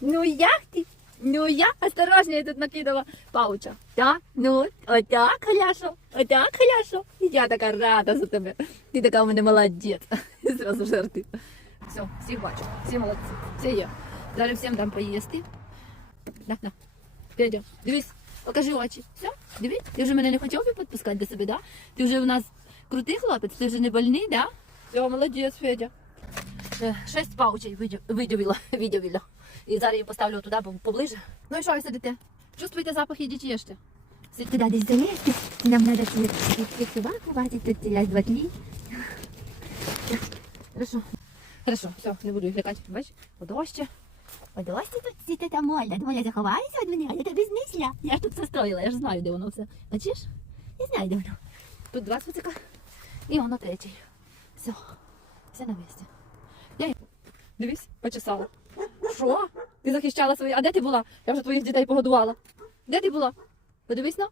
Ну як ти? Ну я осторожно, я тут накидала пауча. Так, ну, отак, Халяшо, отак, Халяшо. І я така рада за тебе. Ти така у мене молодець. І зразу жарти. Все, всіх бачу, всі молодці, все є. Зараз всім дам поїсти. На, на. Федя, дивись, покажи очі. Все, дивись, ти вже мене не хотів би підпускати до себе, да? Ти вже у нас крутий хлопець, ти вже не больний, да? Все, молодець, Федя. Е, Шесть паучей видявила, видявила. І зараз її поставлю туди по- поближе. Ну і що ви сидите? Чувствуєте запах, ідіть їжте. Сидите. Туда десь залезти, нам надо всех собак хватит, тут телят два три. Хорошо. Хорошо, все, не буду їх лякати. Бач. Ось ось тут сіти та мольда. Думала, заховаюся від мене, а я тебе знесла. Я ж тут все строїла, я ж знаю, де воно все. Бачиш? Я знаю, де воно. Тут два цвітика і воно третій. Все, все на місці. Дивись, почесала. Що? Ти захищала свої. А де ти була? Я вже твоїх дітей погодувала. Де ти була? Подивись на.